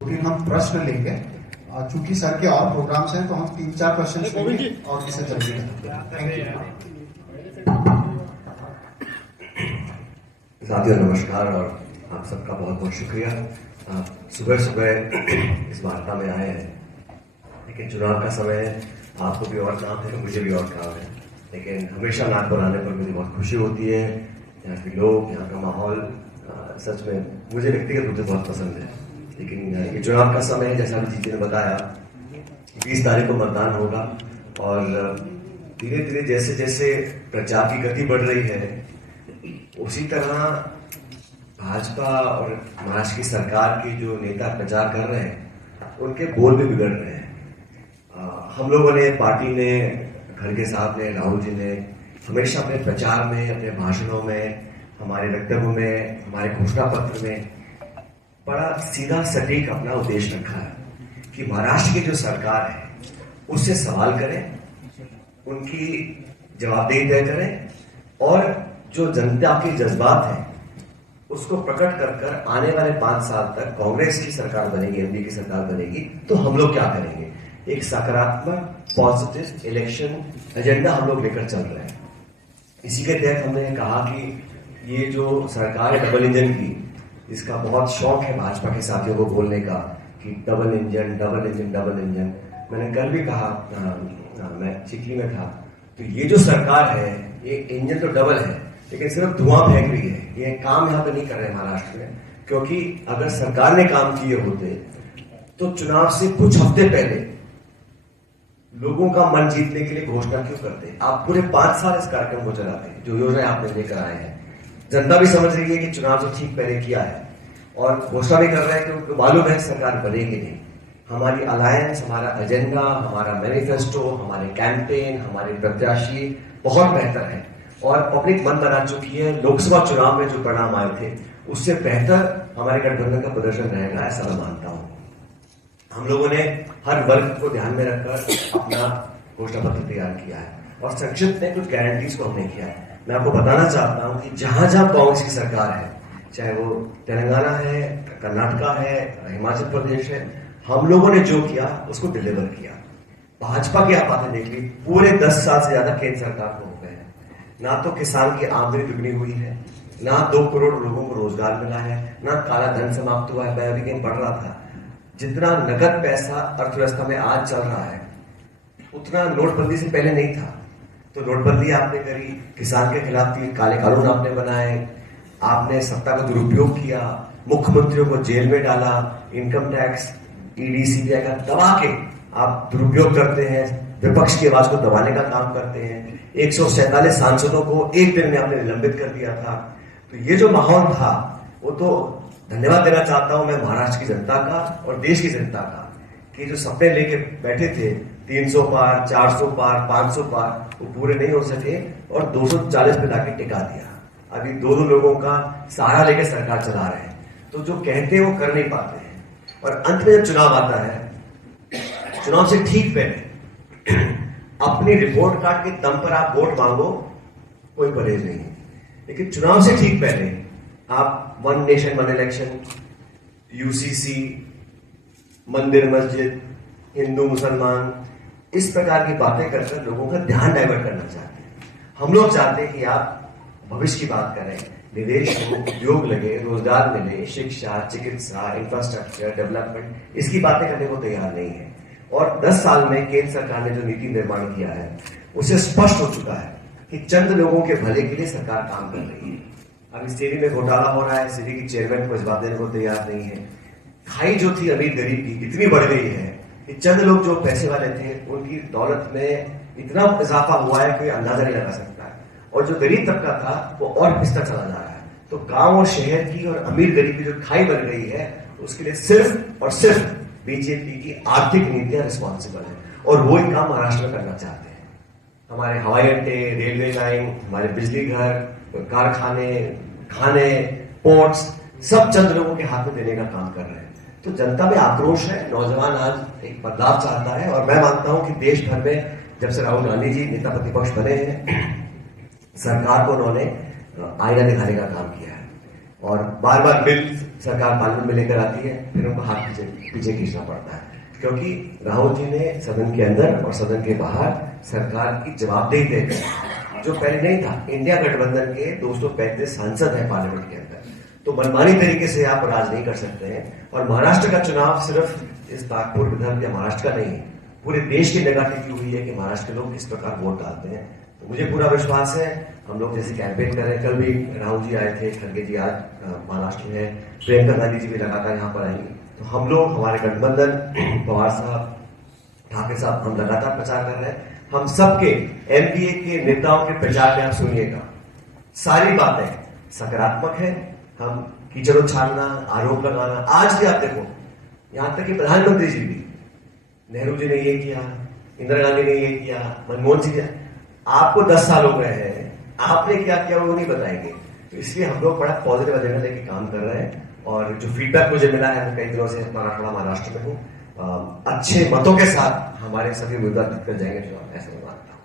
फिर हम प्रश्न लेंगे। चूंकि सर के और प्रोग्राम्स हैं तो हम 3-4 क्वेश्चन लेंगे और इसे जल्दी करेंगे। Thank you. साथियों नमस्कार और आप सबका बहुत बहुत शुक्रिया। सुबह सुबह इस वार्ता में आए हैं, लेकिन चुनाव का समय है, आपको भी और काम है, मुझे भी और काम है, लेकिन हमेशा नागपुर आने पर मुझे बहुत खुशी होती है। यहाँ के लोग, यहाँ का माहौल सच में मुझे व्यक्तिगत रूप से बहुत पसंद है। लेकिन ये चुनाव का समय है, जैसा भी जीजी ने बताया, 20 तारीख को मतदान होगा और धीरे धीरे जैसे जैसे प्रचार की गति बढ़ रही है, उसी तरह भाजपा और महाराष्ट्र की सरकार के जो नेता प्रचार कर रहे हैं, उनके बोल भी बिगड़ रहे हैं। हम लोगों ने, पार्टी ने, खड़गे साहब ने, राहुल जी ने हमेशा अपने प्रचार में, अपने भाषणों में, हमारे वक्तव्यों में, हमारे घोषणा पत्र में बड़ा सीधा सटीक अपना उद्देश्य रखा है कि महाराष्ट्र की जो सरकार है उससे सवाल करें, उनकी जवाबदेही तय करें और जो जनता के जज्बात हैं उसको प्रकट कर कर आने वाले 5 साल तक कांग्रेस की सरकार बनेगी, एमपी की सरकार बनेगी, तो हम लोग क्या करेंगे। एक सकारात्मक पॉजिटिव इलेक्शन एजेंडा हम लोग लेकर चल रहे हैं। इसी के तहत हमने कहा कि ये जो सरकार है डबल इंजन की, इसका बहुत शौक है भाजपा के साथियों को बोलने का कि double engine double engine double engine. मैंने कल भी कहा, मैं चिखली में था, तो ये जो सरकार है ये इंजन तो डबल है, लेकिन सिर्फ धुआं फेंक रही है। ये काम यहाँ पे नहीं कर रहे महाराष्ट्र में, क्योंकि अगर सरकार ने काम किए होते तो चुनाव से कुछ हफ्ते पहले लोगों का मन जीतने के लिए घोषणा क्यों करते। आप पूरे 5 साल इस कार्यक्रम को चलाते हैं, जो योजना आपने लेकर आए हैं। जनता भी समझ रही है कि चुनाव से ठीक पहले किया है और घोषणा भी कर रहे हैं कि उनको मालूम है सरकार बनेगी नहीं। हमारी अलायंस, हमारा एजेंडा, हमारा मैनिफेस्टो, हमारे कैंपेन, हमारे प्रत्याशी बहुत बेहतर है और पब्लिक मन बना चुकी है। लोकसभा चुनाव में जो परिणाम आए थे उससे बेहतर हमारे गठबंधन का प्रदर्शन रहेगा, ऐसा मैं मानता हूं। हम लोगों ने हर वर्ग को ध्यान में रखकर अपना घोषणा पत्र तैयार किया है और संक्षिप्त में कुछ गारंटीज को हमने किया है। मैं आपको बताना चाहता हूं कि जहां जहां कांग्रेस की सरकार है, चाहे वो तेलंगाना है, कर्नाटका है, हिमाचल प्रदेश है, हम लोगों ने जो किया उसको डिलीवर किया। भाजपा की आप बातें देख ली, पूरे 10 साल से ज्यादा केंद्र सरकार को हो गए हैं। ना तो किसान की आमदनी दुगनी हुई है, ना 2 करोड़ लोगों को रोजगार मिला है, ना काला धन समाप्त हुआ है, मैं भी बढ़ रहा था। जितना नगद पैसा अर्थव्यवस्था में आज चल रहा है उतना नोटबंदी से पहले नहीं था। तो नोटबंदी आपने करी, किसान के खिलाफ 3 काले कानून आपने बनाए, आपने सत्ता का दुरुपयोग किया, मुख्यमंत्रियों को जेल में डाला, इनकम टैक्स, ईडी, सीबीआई का दबा के आप दुरुपयोग करते हैं, विपक्ष की आवाज को दबाने का काम करते हैं। 147 सांसदों को एक दिन में आपने निलंबित कर दिया था। तो ये जो माहौल था वो तो धन्यवाद देना चाहता हूं मैं महाराष्ट्र की जनता का और देश की जनता का, कि जो सपने लेके बैठे थे 300 पार, 400 पार, 500 पार, वो पूरे नहीं हो सके और 240 पे लाके टिका दिया। अभी 2 लोगों का सहारा लेके सरकार चला रहे हैं, तो जो कहते हैं वो कर नहीं पाते हैं। और अंत में जब चुनाव आता है, चुनाव से ठीक पहले अपनी रिपोर्ट कार्ड के दम पर आप वोट मांगो, कोई परहेज नहीं है, लेकिन चुनाव से ठीक पहले आप 1 नेशन 1 इलेक्शन, यूसीसी, मंदिर मस्जिद, हिंदू मुसलमान, इस प्रकार की बातें कर लोगों का ध्यान डाइवर्ट करना चाहते हैं। हम लोग चाहते हैं कि आप भविष्य की बात करें, निवेश हो, उद्योग लगे, रोजगार मिले, शिक्षा, चिकित्सा, इंफ्रास्ट्रक्चर डेवलपमेंट, इसकी बातें करने को तैयार नहीं है। और 10 साल में केंद्र सरकार ने जो नीति निर्माण किया है उससे स्पष्ट हो चुका है कि चंद लोगों के भले के लिए सरकार काम कर रही है। अब इस सीरी में घोटाला हो रहा है, सीरी की चेयरमैन को जवाब देने को तैयार नहीं है। खाई जो थी अमीर गरीब की इतनी बढ़ गई है कि चंद लोग जो पैसे वाले थे उनकी दौलत में इतना इजाफा हुआ है कि अंदाजा नहीं लगा सकता है, और जो गरीब तबका था वो और पिसता चला जा रहा है। तो गांव और शहर की और अमीर गरीब की जो खाई बन गई है, उसके लिए सिर्फ और सिर्फ बीजेपी की आर्थिक नीतियां रिस्पॉन्सिबल है, और वो ही काम महाराष्ट्र में करना चाहते हैं। हमारे हवाई अड्डे, रेलवे लाइन, हमारे बिजली घर, कारखाने, खाने, पोर्ट्स, सब चंद लोगों के हाथ में देने का काम कर रहे हैं। तो जनता में आक्रोश है, नौजवान आज एक बदलाव चाहता है, और मैं मानता हूं कि देश भर में जब से राहुल गांधी जी नेता प्रतिपक्ष बने हैं, सरकार को उन्होंने आईना दिखाने का काम किया है और बार बार बिल सरकार पार्लियामेंट में लेकर आती है, फिर उनको हाथ पीछे पीछे खींचना पड़ता है, क्योंकि राहुल जी ने सदन के अंदर और सदन के बाहर सरकार की जवाबदेही देकर, जो पहले नहीं था। इंडिया गठबंधन के 235 सांसद हैं पार्लियामेंट के अंदर, तो मनमानी तरीके से आप राज नहीं कर सकते हैं। और महाराष्ट्र का चुनाव सिर्फ इस नागपुर विधान या महाराष्ट्र का नहीं है, पूरे देश की निगाह टिकी हुई है कि महाराष्ट्र के लोग किस प्रकार वोट डालते हैं। तो मुझे पूरा विश्वास है, हम लोग जैसे कैंपेन कर रहे हैं, कल भी राहुल जी आए थे, खड़गे जी आज महाराष्ट्र में है, प्रियंका गांधी जी भी लगातार यहाँ पर आएंगे। तो हम लोग, हमारे गठबंधन, पवार साहब, ठाकरे साहब, हम लगातार प्रचार कर रहे हैं। हम सबके एनडीए के नेताओं के प्रचार में आप सुनिएगा, सारी बातें सकारात्मक है। हम कीचड़ उछालना, आरोप लगाना, आज भी आप देखो, यहां तक कि प्रधानमंत्री जी भी, नेहरू जी ने ये किया, इंदिरा गांधी ने ये किया, मनमोहन सिंह, आपको 10 साल हो गए हैं, आपने क्या किया वो नहीं बताएंगे। तो इसलिए हम लोग बड़ा पॉजिटिव एजेंडा लेके काम कर रहे हैं। और जो फीडबैक मुझे मिला है, मैं कई दिनों से मराठवाड़ा महाराष्ट्र में हूँ, अच्छे मतों के साथ हमारे सभी उम्मीदवार जीत कर जाएंगे चुनाव, ऐसा मैं मानता हूँ।